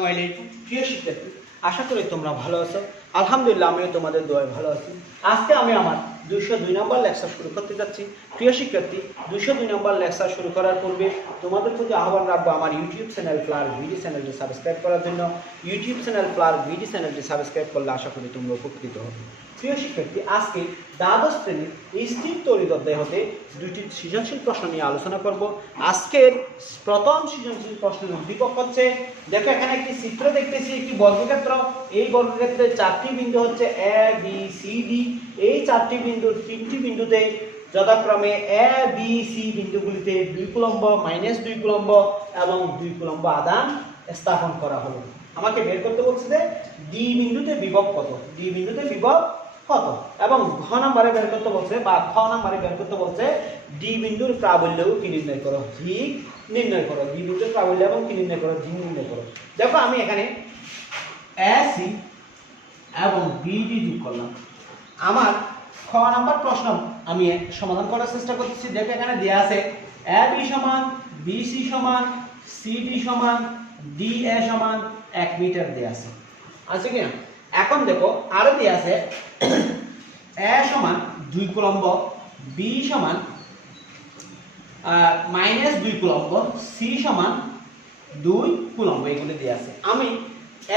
মোবাইলের প্রিয় শিক্ষার্থী, আশা করি তোমরা ভালো আছো। আলহামদুলিল্লাহ, আমিও তোমাদের দোয়ায় ভালো আছি। আজকে আমি আমার 202 নম্বর লেকচার শুরু করতে যাচ্ছি। প্রিয় শিক্ষার্থী, 202 নম্বর লেকচার শুরু করার পূর্বে তোমাদের প্রতি আহ্বান রাখবো আমার ইউটিউব চ্যানেল ফ্লার ভিডি চ্যানেলটি সাবস্ক্রাইব করার জন্য। ইউটিউব চ্যানেল ফ্লার ভিডি চ্যানেলটি সাবস্ক্রাইব করলে আশা করি তোমরা উপকৃত হবে। প্রিয় শিক্ষার্থী, আজকে দ্বাদশ শ্রেণীর স্থির তড়িৎ অধ্যায় হতে দুটি সৃজনশীল প্রশ্ন নিয়ে আলোচনা করব। আজকের প্রথম সৃজনশীল প্রশ্নের উদ্দীপক হচ্ছে, দেখো এখানে একটি চিত্র দেখতেছি, একটি বর্গক্ষেত্র। এই বর্গক্ষেত্রের চারটি বিন্দু হচ্ছে এ বি সি ডি। এই চারটি বিন্দুর তিনটি বিন্দুতে যথাক্রমে A B C বিন্দুগুলিতে 2 coulomb, -2 coulomb এবং 2 কুলম্ব আধান স্থাপন করা হলো। আমাকে বের করতে বলছে যে ডি বিন্দুতে বিভব কত, ডি বিন্দুতে বিভব কত, এবং ঘ নম্বরে বের করতে বলছে বা খ নম্বরে বের করতে বলছে ডি বিন্দুর প্রাবল্য কি নির্ণয় করো, জি নির্ণয় করো। ডি বিন্দুর প্রাবল্য এবং কি নির্ণয় করো, জি নির্ণয় করো। দেখো আমি এখানে এ সি এবং বিডি যোগ করলাম। আমার খ নাম্বার প্রশ্ন আমি সমাধান করার চেষ্টা করতেছি। দেখো এখানে দেয়া আছে এ বি সমান, বি সি সমান, সি ডি সমান, ডি এ সমান 1 মিটার দেয়া আছে, আছে কি না? এখন দেখো আরো দেয়া আছে এ সমান 2 কুলম্ব, বি সমান -2 কুলম্ব, সি সমান 2 কুলম্ব, এগুলো দেয়া আছে। আমি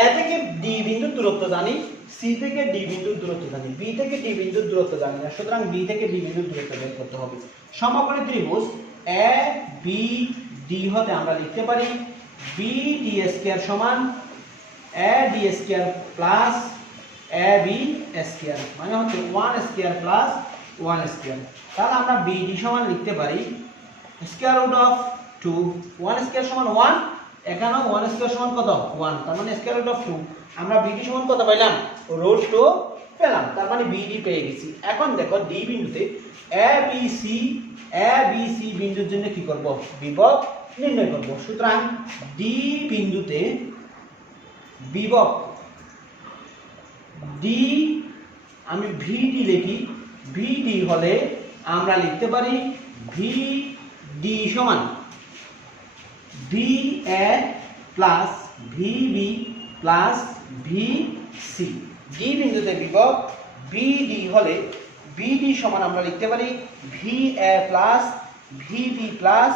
এ থেকে ডি বিন্দুর দূরত্ব জানি, সি থেকে ডি বিন্দুর দূরত্ব জানি, বি থেকে ডি বিন্দুর দূরত্ব জানি না, সুতরাং বি থেকে ডি বিন্দুর দূরত্ব বের করতে হবে। সমকোণী ত্রিভুজ এ বি ডি হতে আমরা লিখতে পারি বি ডি স্কয়ার সমান A D square plus A B square, মানে হচ্ছে 1 স্কয়ার প্লাস 1 স্কয়ার। তাহলে আমরা বি ডি সমান লিখতে পারি স্কয়ার রুট অফ 2, 1 স্কয়ার সমান 1, এখানেও 1 স্কয়ার সমান কত 1, তার মানে স্কয়ার রুট অফ 2। আমরা বি ডি সমান কত পেলাম, রুট 2 পেলাম, তার মানে বি ডি পেয়ে গেছি। এখন দেখো ডি বিন্দুতে এ বি সি বিন্দুর জন্য কি করব, বিভব নির্ণয় করব। সুতরাং ডি বিন্দুতে বিভব ডি, আমি ভিডি লিখি, ভিডি হলে আমরা লিখতে পারি ভি ডি সমান V A plus V B plus V C. D বিন্দুতে বিভব বিডি হলে বিডি সমান আমরা লিখতে পারি V A plus V B plus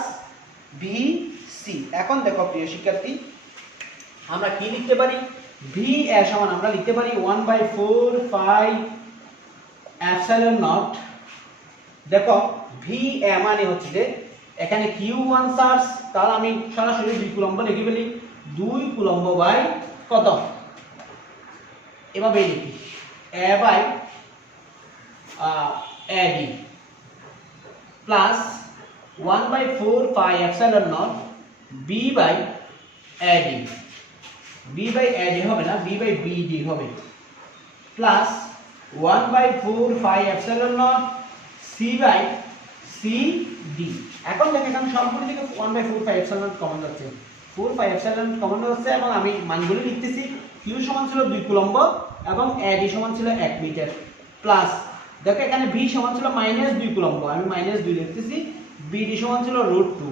V C. এখন দেখো প্রিয় শিক্ষার্থী, আমরা কি লিখতে পারি, ভি এ সমান আমরা লিখতে পারি 1/4 পাই এপসাইলন নট। দেখো ভি এ মানে হচ্ছে যে এখানে Q1 চার্জ, তাহলে আমি সরাসরি 2 কুলম্ব লিখে ফেলি, 2 কুলম্ব বাই কত, এভাবে লিখি A by AD plus 1/4 pi epsilon naught B by AD, B by AD হবে না, বি বাই বিডি হবে, plus 1/4 pi epsilon naught C by C D. এখন দেখো এখানে সম্পূর্ণ থেকে 1/4 পাই এপসাইলন নট কমন যাচ্ছে, 4 পাই এপসাইলন কমন যাচ্ছে, এবং আমি মানগুলো লিখতেছি। কিউ সমান ছিল 2 কুলম্ব এবং এডি সমান ছিল 1 মিটার, প্লাস দেখো এখানে ভি সমান ছিল -2 কুলম্ব, আমি -2 লিখতেছি, বিডি সমান ছিল √2,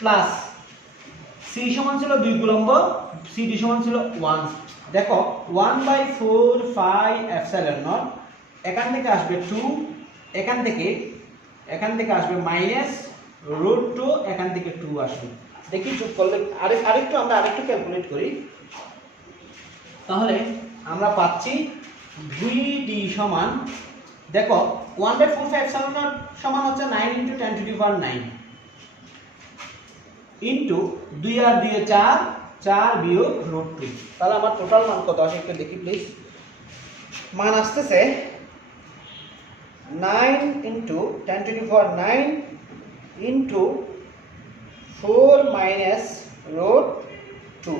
প্লাস সি সমান ছিল 2 কুলম্ব, সিডি সমান ছিল 1। দেখো 1/4 পাই এপসাইলন নট, এখান থেকে আসবে 2, এখান থেকে আসবে -√2, এখান থেকে 2 আসবে। দেখি যোগ করলে আরেকটু আমরা আরেকটু ক্যালকুলেট করি, তাহলে আমরা পাচ্ছি ভিডি সমান, দেখো 1/4 পাই এপসাইলন নট সমান হচ্ছে 9 × 10⁹ ইন্টু 2 আর 2 4, 4 বিয়োগ √2। তাহলে আমার টোটাল মান কত আসে একটু দেখি প্লিজ। মান আসতেছে 9 × 10⁹ ইন্টু 4 -√2,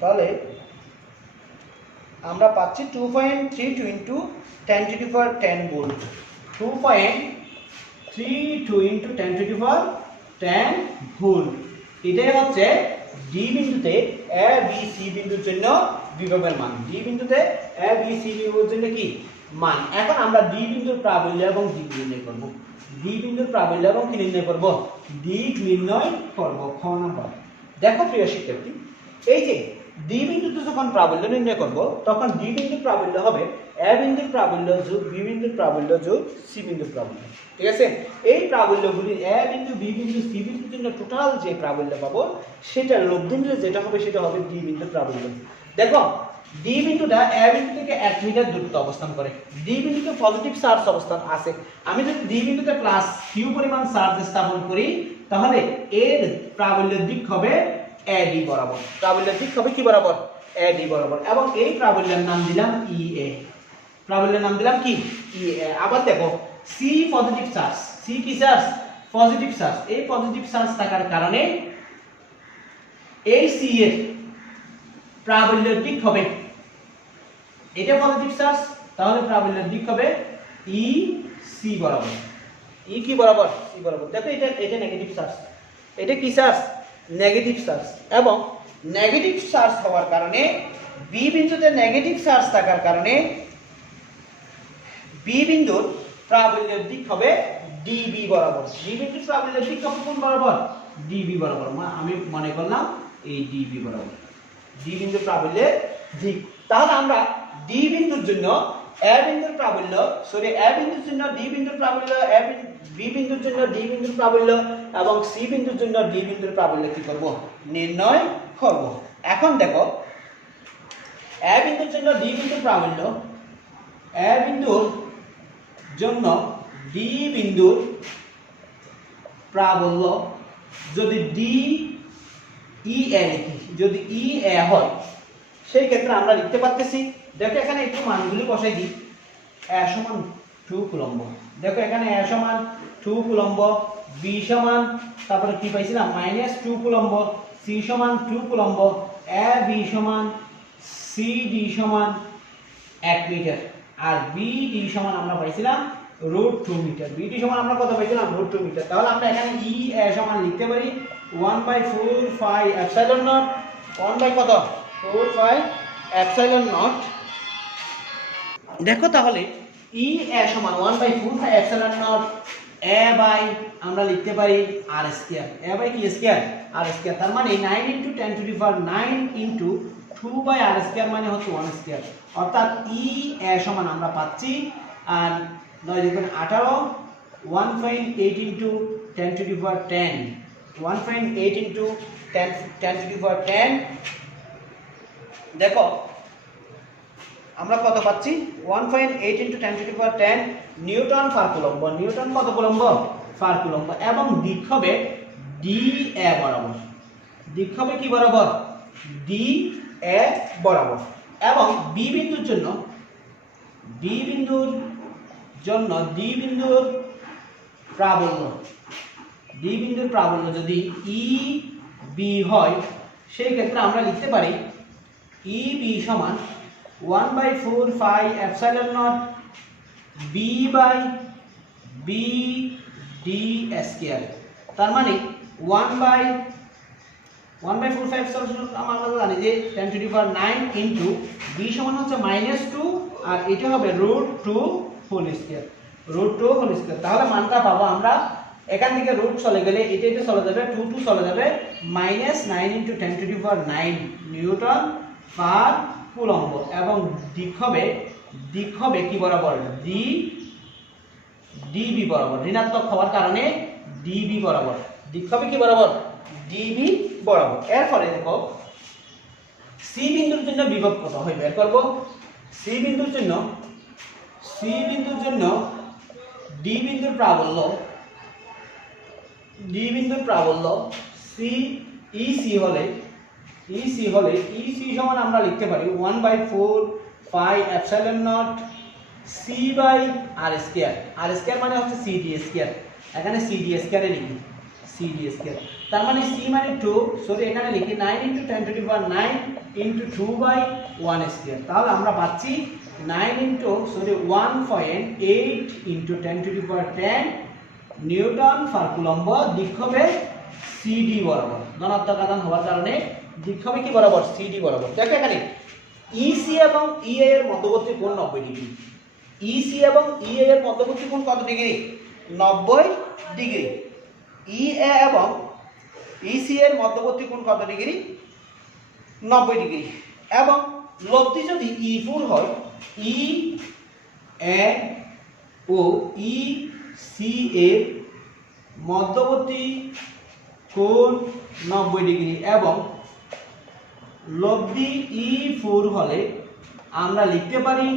তাহলে আমরা পাচ্ছি 2.32 ইন্টু 10⁻10 ভোল্ট, 2.32 ইন্টু 10⁻10 ভোল্ট। এটাই হচ্ছে ডি বিন্দুতে এ বি সি বিন্দুর জন্য বিভবের মান, ডি বিন্দুতে এ বি সি বিন্দুর জন্য কি মান। এখন আমরা ডি বিন্দুর প্রাবল্য এবং দিক নির্ণয় করব, ডি বিন্দুর প্রাবল্য এবং কি নির্ণয় করব, দিক নির্ণয় করব। খ নাম্বার, দেখো প্রিয় শিক্ষার্থী, এই যে ডি বিন্দুতে যখন প্রাবল্য নির্ণয় করব তখন ডি বিন্দুর প্রাবল্য হবে এ বিন্দুর প্রাবল্য যোগ বি বিন্দুর প্রাবল্য যোগ সি বিন্দুর প্রাবল্য। ঠিক আছে, এই প্রাবল্যগুলি এ বিন্দু বি বিন্দু সি বিন্দুর জন্য টোটাল যে প্রাবল্য পাবো সেটা লব্ধি নিলে যেটা হবে সেটা হবে ডি বিন্দুর প্রাবল্য। দেখো ডি বিন্দুটা এ বিন্দু থেকে 1 মিটার দূরত্বে অবস্থান করে। ডি বিন্দুতে পজিটিভ চার্জ অবস্থান আছে। আমি যদি ডি বিন্দুতে প্লাস কিউ পরিমাণ চার্জ স্থাপন করি তাহলে এর প্রাবল্যের দিক হবে এডি বরাবর। প্রাবল্যের দিক হবে কি বরাবর? এডি বরাবর। এবং এই প্রাবল্যের নাম দিলাম ইএ। প্রাবল্যের নাম দিলাম কি? ইএ। আবার দেখো সি পজিটিভ চার্জ, সি কি চার্জ? Positive charge. এই পজিটিভ চার্জ থাকার কারণে এই সি এর প্রাবল্যের দিক হবে, এটা পজিটিভ চার্জ, তাহলে প্রাবল্যের দিক হবে ই সি বরাবর। ই কি বরাবর? সি বরাবর। দেখো এটা নেগেটিভ চার্জ, এটা কি চার্জ? Negative charge. এবং নেগেটিভ চার্জ হওয়ার কারণে বি বিন্দুতে নেগেটিভ চার্জ থাকার কারণে বি বিন্দুর প্রাবল্যের দিক হবে ডিবি বরাবর। বি বিন্দুর প্রাবল্যের দিক হবে কোন বরাবর? ডিবি বরাবর। আমি মনে করলাম এই ডিবি বরাবর, ডি বিন্দুর প্রাবল্যের দিক। তাহলে আমরা ডি বিন্দুর জন্য এ বিন্দুর প্রাবল্য, সরি এ বিন্দুর জন্য ডি বিন্দুর প্রাবল্য, বি বিন্দুর জন্য ডি বিন্দুর প্রাবল্য এবং সি বিন্দুর জন্য ডি বিন্দুর প্রাবল্য কি করব? নির্ণয় করব। এখন দেখো এ বিন্দুর জন্য ডি বিন্দুর প্রাবল্য, এ বিন্দুর জন্য ডি বিন্দুর প্রাবল্য যদি ডি ই এ লিখি, যদি ই এ হয় সেই ক্ষেত্রে আমরা লিখতে পারতেছি, দেখো এখানে একটু মানগুলি বসাই দিই। এ সমান 2 কুলম্ব। দেখো এখানে এ সমান 2 কুলম্ব, বি সমান তারপরে কি পাইছিলাম -2 কুলম্ব, সি সমান 2 কুলম্ব, এ বি সমান সি ডি সমান 1 মিটার আর বি ডি সমান আমরা পাইছিলাম √2 মিটার। বি ডি সমান আমরা কত পাইছিলাম? √2 মিটার। তাহলে আমরা এখানে ই এ সমান লিখতে পারি 1/4 পাই এপসাইলন নট 1 বাই কত? 4 পাই এপসাইলন নট। দেখো তাহলে ই এ সমান 1/4 pi epsilon naught A by আমরা লিখতে পারি আর স্কয়ার। এ বাই কি স্কয়ার? R square. তার মানে 9 * 10⁹ 9 * 2 বাই আর স্কয়ার মানে হচ্ছে 1 স্কয়ার। অর্থাৎ ই এ সমান আমরা পাচ্ছি আর 9 দেখুন 18 1.8 * 10⁻10 1.8 * 10⁻10। দেখো আমরা কত পাচ্ছি? 1.8 * 10⁻10 নিউটন পার কুলম্ব। নিউটন কত কুলম্ব? পার কুলম্ব। এবং দিক হবে ডি এ বরাবর। দিক হবে কি বরাবর? ডি এ বরাবর। এবং বি বিন্দুর জন্য ডি বিন্দুর প্রাবল্য যদি ই বি হয় সেই ক্ষেত্রে আমরা লিখতে পারি ই বি সমান 1/4 pi epsilon naught B by B D square. তার মানে 1/4 পাই এপসাইলন নট আমরা জানি যে 10⁹9 ইনটু বি সমান হচ্ছে -2 আর এটা হবে √2 হোল স্কয়ার। √2 whole square. তাহলে মানটা পাবো আমরা এখান থেকে রুট চলে গেলে এটা চলে যাবে, 2 চলে যাবে, -9 * 10⁹9 নিউটন পার কুলম্ব। এবং দিক হবে কি বরাবর? ডিবি বরাবর। ঋণাত্মক হওয়ার কারণে ডিবি বরাবর। দিক হবে কি বরাবর? ডিবি বরাবর। এরপরে দেখো সি বিন্দুর জন্য বিভব কত হয় বের করব। সি বিন্দুর জন্য ডি বিন্দুর প্রাবল্য সি ইসি হলে ইসি সমান আমরা লিখতে পারি 1/4 pi epsilon naught C by R square. R square মানে হচ্ছে সি ডি স্কয়ার। এখানে সি ডি স্কয়ারে লিখি সি ডি স্কয়ার। তার মানে সি মানে 2, সরি এখানে লিখি 9 * 10⁹9 ইনটু 2/1 স্কয়ার। তাহলে আমরা পাচ্ছি 1.8 * 10⁻10 নিউটন পার কুলম্ব। দিক হবে সিডি বরাবর। ধনাত্মক আধান হওয়ার কারণে দিক হবে কি বরাবর? সিডি বরাবর। দেখো এখানে ইসি এবং ইএ এর মধ্যবর্তী কোণ 90 ডিগ্রি। ইসি এবং ইএ এর মধ্যবর্তী কোণ কত ডিগ্রি? 90 ডিগ্রি। ইএ এবং ইসি এর মধ্যবর্তী কোণ কত ডিগ্রি? 90 ডিগ্রি এবং লব্ধি যদি E4 হয় ই এ ও ই সি এর মধ্যবর্তী কোণ 90 ডিগ্রি এবং লব্ধি E4 হলে আমরা লিখতে পারি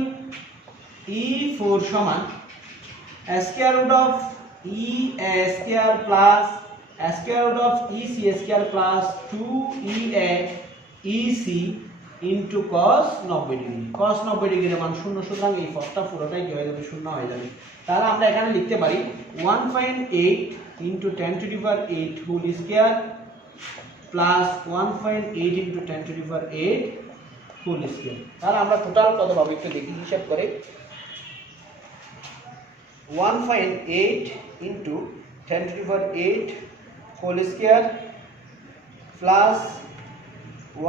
E4 সমান square root of E A square plus square root of E C square plus 2 E C into cos 90 degree. cos 90 ডিগ্রির মান 0, সুতরাং এই পদটা পুরোটাই কি হয়ে যাবে, শূন্য হয়ে যাবে। তাহলে আমরা এখানে লিখতে পারি 1.8 into 10 to the power 8 whole square plus 1.8 into 10 to the power 8 whole square. তাহলে আমরা টোটাল কত পাবো একটু দেখি, হিসাব করে 1.8 into 10 to the power 8 whole square plus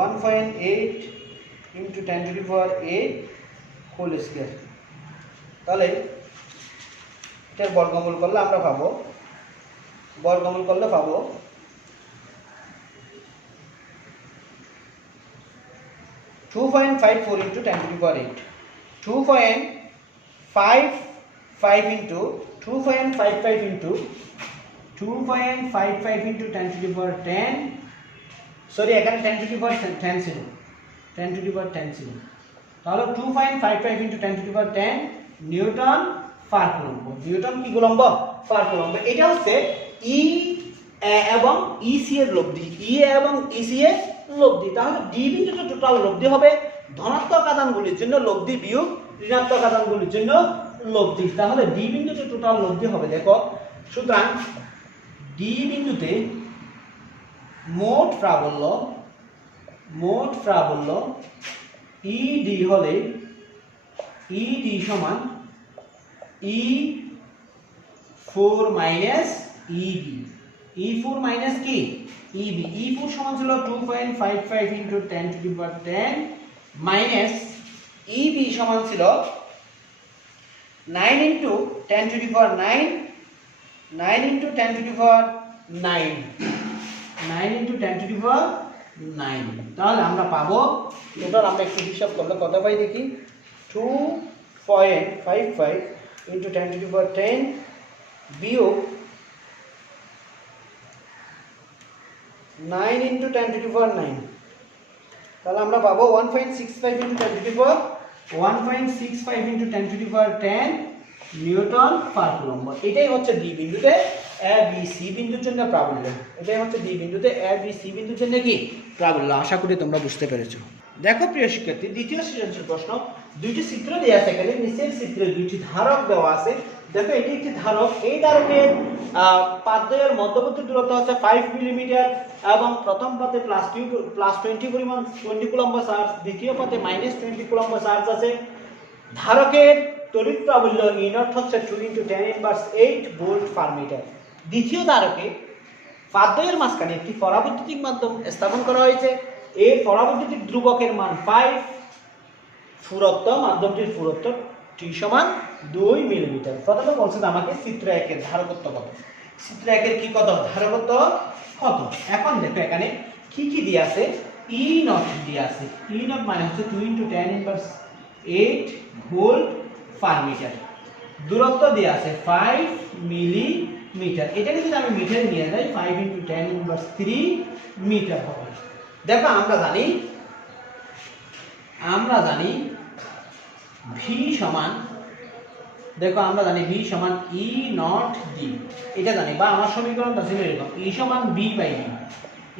1.8 into 10 to the power 8 whole square. তাহলে এটার বর্গমূল করলে আমরা পাবো, বর্গমূল করলে পাবো 2.54 into 10 to the power 8, 2.55 into 2.55 into 2.55 into 10 to the power 10, sorry এখানে 10 টু দি পাওয়ার 10 ছিল, 10 টু দি পাওয়ার 10 ছিল। তাহলে 2.55 into 10 to the power 10 Newton per coulomb. Newton কি কুলম্ব? পার কুলম্ব। এটা হচ্ছে ই এবং ইসি এর লব্ধি, ই এবং ইসি এর লব্ধি। তাহলে ডি বিন্দুতে টোটাল লব্ধি হবে ধনাত্মক আধানগুলির জন্য লব্ধি বিয়োগ ঋণাত্মক আধানগুলির জন্য লব্ধি। তাহলে ডি বিন্দুতে টোটাল লব্ধি হবে, দেখো, সুতরাং ডি বিন্দুতে মোট প্রাবল্য ইডি হলে ইডি সমান E4 মাইনাস ইবি, E4 মাইনাস কি ইবি। E4 সমান ছিল 2.55 into 10 to the power 10 minus EB সমান ছিল 9 into 10 to the power 9, 9 into 10 to the power 9, 9 into 10 to the power 9। তাহলে আমরা পাবো টোটাল, আমরা একটু হিসাব করলে কত পাই দেখি, 2.55 ইনটু 10 টু দি পাওয়ার 10 বিয়োগ 9 ইনটু 10 টু দি পাওয়ার 9। তাহলে আমরা পাবো 1.65 into 10 to the power 1.65 into 10 to the power 10 Newton per coulomb. এটাই হচ্ছে ডি বিন্দুতে এ বি সি বিন্দুর জন্য প্রাবল্য। এটাই হচ্ছে ডি বিন্দুতে এ বি সি বিন্দুর জন্য কি প্রাবল্য। আশা করি তোমরা বুঝতে পেরেছো। দেখো প্রিয় শিক্ষার্থী, দ্বিতীয় সৃজনশীল প্রশ্ন, দুইটি চিত্র দেওয়া আছে, এখানে নিচের চিত্রে দুইটি ধারক দেওয়া আছে। দেখো এটি একটি ধারক, এই ধারকের পাতদ্বয়ের মধ্যবর্তী দূরত্ব হচ্ছে 5 মিলিমিটার এবং প্রথম পাতে +20 পরিমাণ 20 কুলম্ব চার্জ, দ্বিতীয় পাতে -20 কুলম্ব চার্জ আছে। ধারকের তড়িৎ প্রাবল্য ই নট হচ্ছে 2 × 10⁻8 ভোল্ট পার মিটার। দ্বিতীয় ধারকে পাতদ্বয়ের মাঝখানে একটি পরাবৈদ্যুতিক মাধ্যম স্থাপন করা হয়েছে। এই পরাবৈদ্যুতিক ধ্রুবকের মান 5, মাধ্যমটির পুরুত্ব T সমান 2 মিলিমিটার। প্রথমে বলছে আমাকে চিত্র 1 এর ধারকত্ব কত, চিত্র 1 এর কি কত ধারকত্ব কত। এখন দেখো এখানে কি কি দিয়ে আছে, ই নট দিয়ে আছে। ই নট মানে হচ্ছে 2 × 10⁻8 ভোল্ট পার মিটার। দূরত্ব দিয়ে আছে 5 মিলিমিটার। এটা যদি আমি মিটারে নিয়ে যাই 5 × 10⁻3 মিটার হবে। দেখো আমরা জানি V সমান, দেখো আমরা জানি V সমান E নট D, এটা জানি, বা আমার সমীকরণটা ছিল এরকম, E সমান V বাই D।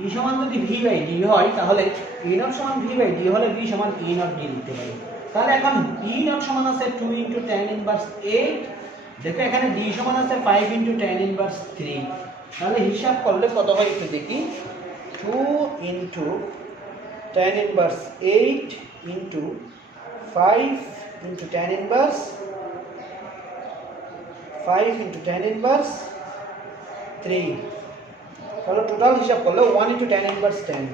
E সমান যদি V বাই D হয় তাহলে E নট সমান V বাই D হলে V সমান E নট D লিখতে পারি। তাহলে এখন E নট সমান আছে 2 × 10⁻8, দেখো এখানে D সমান আছে 5 × 10⁻3। তাহলে হিসাব করলে কত হয় একটু দেখি, 2 × 10⁻8 ইনটু 5 × 10⁻3। তাহলে টোটাল হিসাব করলে 1 × 10⁻10,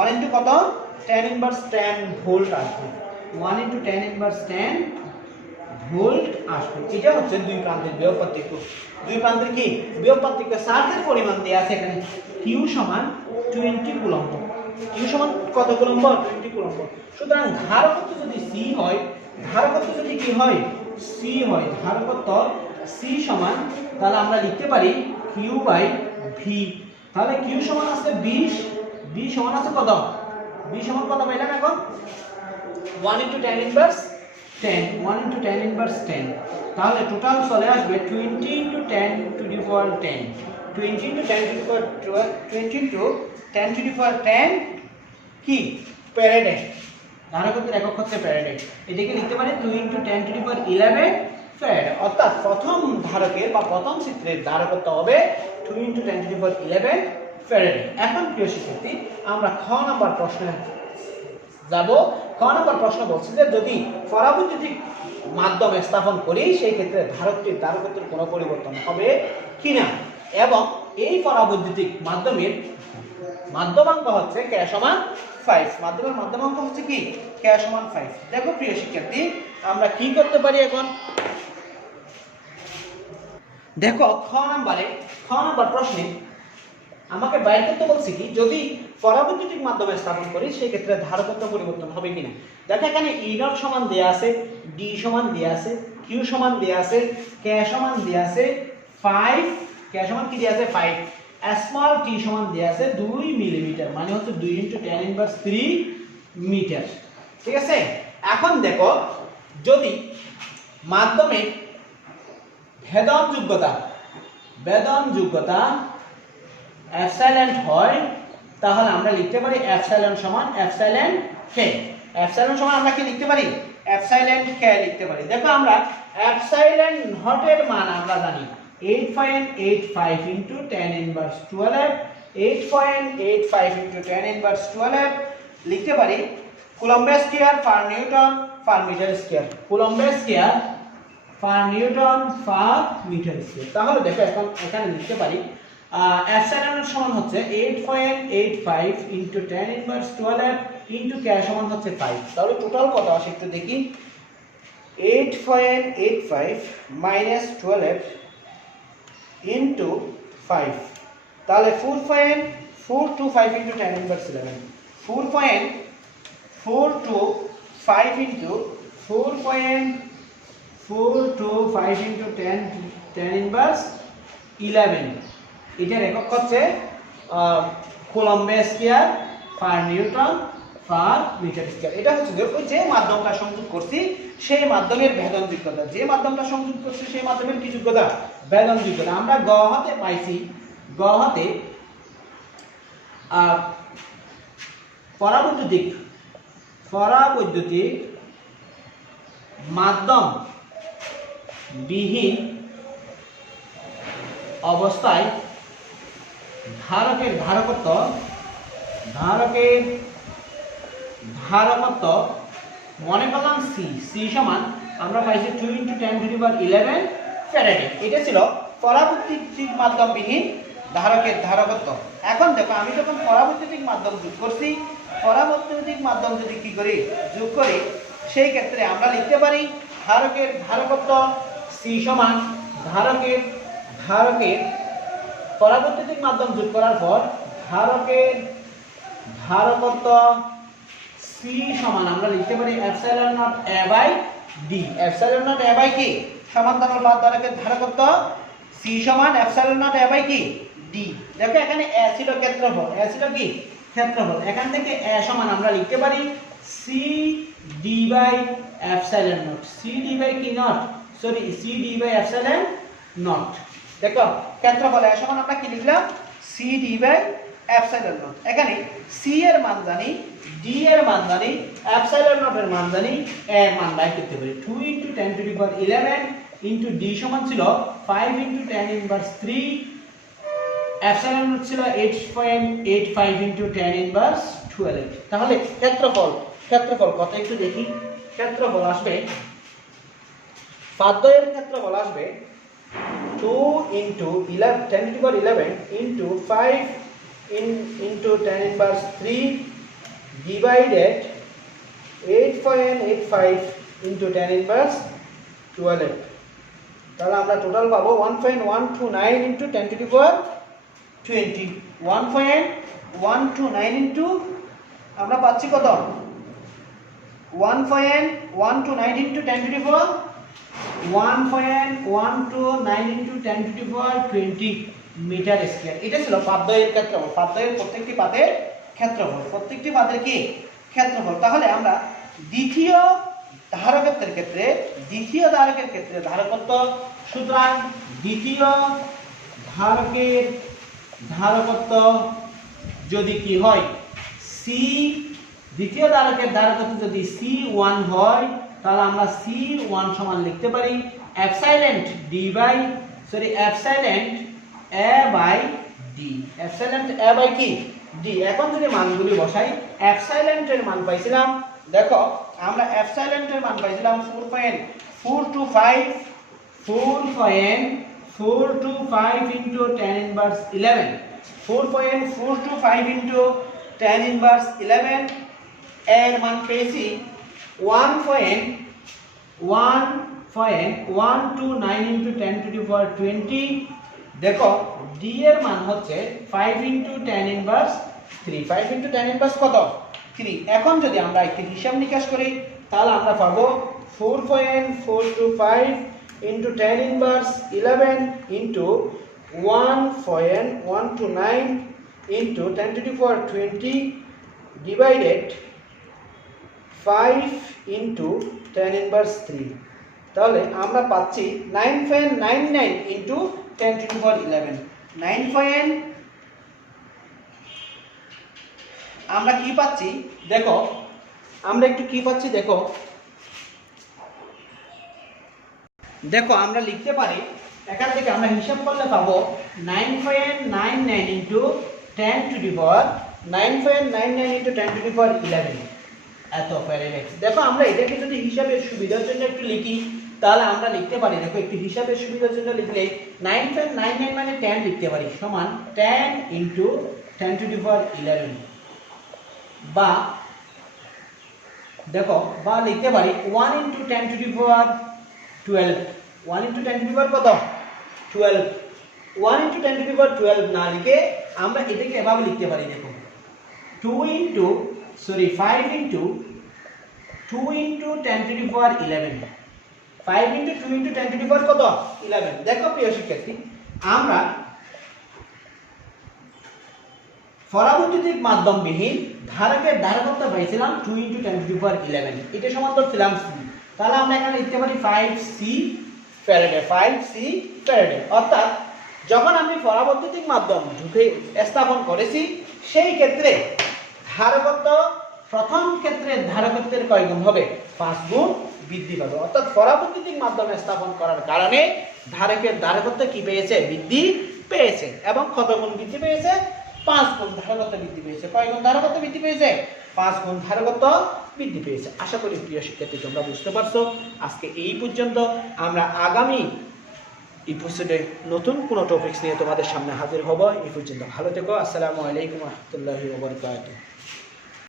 1 ইনটু কত 10⁻10 ভোল্ট আসবে, 1 × 10⁻10 ভোল্ট আসবে। এটা হচ্ছে দুই প্রান্তের বিভব পার্থক্য। দুই প্রান্তের কি বিভব পার্থক্য। চার্জের পরিমাণ দেওয়া আছে এখানে, Q সমান 20 কুলম্ব। কিউ সমান কত কুলম্ব 20 কুলম্ব সুতরাং ধারকত্ব যদি সি হয় ধারকত্ব যদি কি হয় সি হয় ধারকত্ব সি সমান তাহলে আমরা লিখতে পারি কিউ বাই ভি তাহলে কিউ সমান আছে 20 ভি সমান আছে কত ভি সমান কত পাইলাম এখন 1 * tan ইনভার্স 10 1 * tan ইনভার্স 10 তাহলে টোটাল চলে আসবে 20 * tan to the power 10 20 * tan to the power 12 20 * tan to the power 10 কি ফ্যারাডে ধারকত্বের একক হচ্ছে ফ্যারাডে এটাকে লিখতে পারি 2 * tan to the power 11 Faraday অর্থাৎ প্রথম ধারকের বা প্রথম চিত্রের ধারকত্ব হবে 2 * tan to the power 11 Faraday এখন প্রিয় শিক্ষার্থী আমরা খ নাম্বার প্রশ্নে যাব খ নাম্বার প্রশ্ন বলছে যে যদি পরাবৈদ্যুতিক মাধ্যম স্থাপন করি সেই ক্ষেত্রে ধারকটির ধারকত্বের কোনো পরিবর্তন হবে কিনা এবং এই পরাবৈদ্যুতিক মাধ্যমের মাধ্যমাঙ্ক হচ্ছে k সমান 5 মাধ্যমের মাধ্যমাঙ্ক হচ্ছে কি k সমান 5 দেখো প্রিয় শিক্ষার্থী আমরা কি করতে পারি এখন দেখো খ নাম্বার প্রশ্নে আমাকে বাইর করতে বলছি কি যদি পরাবৈদ্যুতিক মাধ্যমে স্থাপন করি সেই ক্ষেত্রে ধারকত্ব পরিবর্তন হবে কিনা দেখো এখানে E নট সমান দেয়া আছে D সমান দেয়া আছে Q সমান দেয়া আছে K সমান দেয়া আছে 5 K সমান কি দেয়া আছে 5 স্মল t সমান দেয়া আছে 2 মিলিমিটার মানে হচ্ছে 2 * tan ইনভার্স 3 মিটার ঠিক আছে এখন দেখো যদি মাধ্যমের ভেদন যোগ্যতা এপসাইলন হয় তাহলে আমরা লিখতে পারি এপসাইলন সমান এপসাইলন k এপসাইলন সমান আমরা কি লিখতে পারি এপসাইলন k লিখতে পারি দেখো আমরা এপসাইলন নটের মান আমরা জানি 8.85 * tan ইনভার্স 12 8.85 * tan ইনভার্স 12 লিখতে পারি coulomb square per newton per metre square coulomb square per newton per metre square তাহলে দেখো এখন এখানে লিখতে পারি এপসাইলন সমান হচ্ছে 8.85 * tan ইনভার্স 12 k সমান হচ্ছে 5 তাহলে টোটাল কত আসে একটু দেখি 8.85 - 12 into 5 তাহলে 4.425 * tan inverse 11 4.425 into 4.425 into tan inverse 11 এটার একক হচ্ছে coulomb square per newton per metre square এটা হচ্ছে যে মাধ্যমটা সংযোগ করছি সেই মাধ্যমের ভেদন যোগ্যতা যে মাধ্যমটা সংযোগ করছি সেই মাধ্যমের কি যোগ্যতা ভেদন যোগ্যতা আমরা গ হতে পাইছি গ হতে পরাবৈদ্যুতিক মাধ্যম বিহীন অবস্থায় ধারকের ধারকত্ব মনে করলাম সি সমান আমরা পাইছি 2 * 10⁻11 ফ্যারাডে এটা ছিল পরাবৈদ্যুতিক মাধ্যম বিহীন ধারকের ধারকত্ব এখন দেখো আমি যখন পরাবৈদ্যুতিক মাধ্যম যোগ করছি পরাবৈদ্যুতিক মাধ্যম যদি কি করি যোগ করি সেই ক্ষেত্রে আমরা লিখতে পারি ধারকের ধারকত্ব সি সমান ধারকের পরাবৈদ্যুতিক মাধ্যম যোগ করার পর ধারকত্ব সি সমান আমরা লিখতে পারি epsilon naught a by D epsilon naught a by কি সমান্তরাল পাত ধারকের ধারকত্ব সি সমান এপসাইলন নট a বাই কি ডি দেখো এখানে a ছিল ক্ষেত্রফল এখান থেকে a সমান আমরা লিখতে পারি C D by epsilon naught C D by কি naught sorry C D by epsilon naught দেখো ক্ষেত্রফল a সমান আমরা কি লিখলাম C D by epsilon naught এখানে সি এর মান জানি ডি এর মান জানি এপসাইলন নট এর মান জানি a এর মান বাইর করতে পারি 2 * 10⁻11 * d সমান ছিল 5 * tan ইনভার্স 3 এপসাইলন নট ছিল 8.85 * tan ইনভার্স 12 তাহলে ক্ষেত্রফল কত একটু দেখি ক্ষেত্রফল আসবে পাদ্বয়ের ক্ষেত্রফল আসবে 2 * 10⁻11 * 5 into tan inverse 3 divided 8.85 into tan inverse 12 তাহলে আমরা টোটাল পাবো 1.129 into 10⁻20 1.129 into আমরা পাচ্ছি কত 1.129 into 10 to the power 1.129 into 10 to the power 20 metre square. এটা ছিল পাদদ্বয়ের ক্ষেত্রফল, পাদদ্বয়ের প্রত্যেকটি পাতের ক্ষেত্রফল, প্রত্যেকটি পাতের কি ক্ষেত্রফল। তাহলে আমরা দ্বিতীয় ধারকত্বের ক্ষেত্রে ধারকত্ব, সুতরাং দ্বিতীয় ধারকের ধারকত্ব যদি কি হয় সি, দ্বিতীয় ধারকের ধারকত্ব যদি C1 হয়, তাহলে আমরা C1 সমান লিখতে পারি epsilon naught A by D, epsilon naught A by কি ডি। এখন যদি মানগুলি বসাই, এপসাইলেন্টের মান পাইছিলাম, দেখো আমরা এপসাইলেন্টের মান পাইছিলাম 4.425 into 10 inverse 11, 4.425 into 10 inverse 11 এর মান পেয়েছি 1.129 into 10 to the power 20। দেখো ডি এর মান হচ্ছে 5 into 10 inverse 3, 5 into 10 inverse কত 3। এখন যদি আমরা একটি হিসাব নিকাশ করি, তাহলে আমরা পাবো 4.425 into 10 inverse 11 into 1.129 into 10 to the power 20 divided 5 into 10 inverse 3। তাহলে আমরা পাচ্ছি 9.99 into 10 to the power 11, আমরা কি পাচ্ছি দেখো, আমরা একটু কি পাচ্ছি দেখো, আমরা লিখতে পারি, এখান থেকে আমরা হিসাব করলে পাবো 9.99 into 10 to the power 9.99 into 10 to the power 11 এত ফ্যারাড। দেখো আমরা এটাকে যদি হিসাবের সুবিধার জন্য একটু লিখি, তাহলে আমরা লিখতে পারি, দেখো একটু হিসাবের সুবিধার জন্য লিখলে 9.99 মানে 10 লিখতে পারি সমান 10 into 10 to the power 11, বা দেখো বা লিখতে পারি 1 into 10 to the power 12, 1 into 10 to the power কত 12, 1 into 10 to the power 12 না লিখে আমরা এটাকে এভাবে লিখতে পারি, দেখো 5 into 2 into 10 to the power 11, 5 into 2 into 10 to the power কত 11। দেখো প্রিয় শিক্ষার্থী, আমরা পরাবৈদ্যুতিক মাধ্যমবিহীন ধারকের ধারকত্ব পাইছিলাম 2 into 10 to the power 11, এটা সমান্তর ছিলাম C। তাহলে আমরা এখানে লিখতে পারি 5C ফ্যারাডে, 5C ফ্যারাডে। অর্থাৎ যখন আমি পরাবৈদ্যুতিক মাধ্যম ঢুকে স্থাপন করেছি, সেই ক্ষেত্রে ধারকত্ব প্রথম ক্ষেত্রে ধারকত্বের কয় গুণ হবে 5 গুণ বৃদ্ধি পাবে। অর্থাৎ পরাবৈদ্যুতিক মাধ্যমে স্থাপন করার কারণে ধারকের ধারকত্ব কি পেয়েছে বৃদ্ধি পেয়েছে, এবং কত গুণ বৃদ্ধি পেয়েছে 5 গুণ ধারকত্ব বৃদ্ধি পেয়েছে। কয় গুণ ধারকত্ব বৃদ্ধি পেয়েছে 5 গুণ ধারকত্ব বৃদ্ধি পেয়েছে। আশা করি প্রিয় শিক্ষার্থী তোমরা বুঝতে পারছো। আজকে এই পর্যন্ত, আমরা আগামী এপিসোডে নতুন কোনো টপিকস নিয়ে তোমাদের সামনে হাজির হব। এই পর্যন্ত ভালো থেকো। আসসালামু আলাইকুম ওয়া রাহমাতুল্লাহি ওয়া বারাকাতুহু।